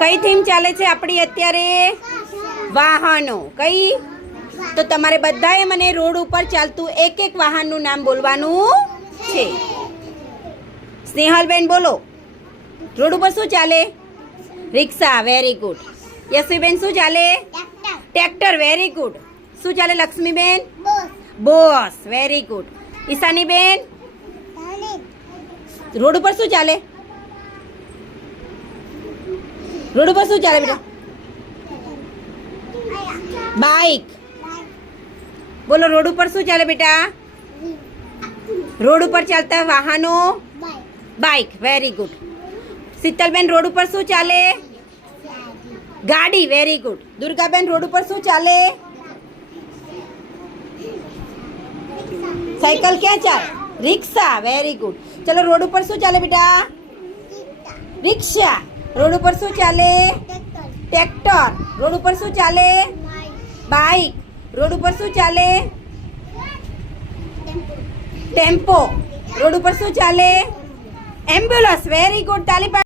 કઈ થીમ ચાલે છે આપણી અત્યારે? વાહનો. કઈ? તો તમારે બધાએ મને રોડ ઉપર ચાલતું એક એક વાહનનું નામ બોલવાનું છે. સ્નેહલબેન બોલો, રોડ ઉપર શું ચાલે? રિક્ષા. Very good. યશવીબેન શું ચાલે? ટ્રેક્ટર. Very good. શું ચાલે લક્ષ્મીબેન? બોસ. Very good. ઈશાનીબેન, રોડ ઉપર શું ચાલે? રોડ ઉપર શું ચાલે બેટા? બાઇક. બોલો, રોડ ઉપર શું ચાલે બેટા? રોડ ઉપર ચાલતા વાહનો? બાઇક. Very good. શીતલબેન, રોડ ઉપર શું ચાલે? ગાડી. Very good. દુર્ગાબેન, રોડ ઉપર શું ચાલે? સાયકલ. ક્યાં ચાલે? રિક્ષા. Very good. ચલો, રોડ ઉપર શું ચાલે બેટા? રિક્ષા. રોડ ઉપર શું ચાલે? ટ્રેક્ટર. રોડ ઉપર શું ચાલે? બાઇક. રોડ ઉપર શું ચાલે? ટેમ્પો. રોડ ઉપર શું ચાલે? એમ્બ્યુલન્સ. Very good. તાલી પાડો.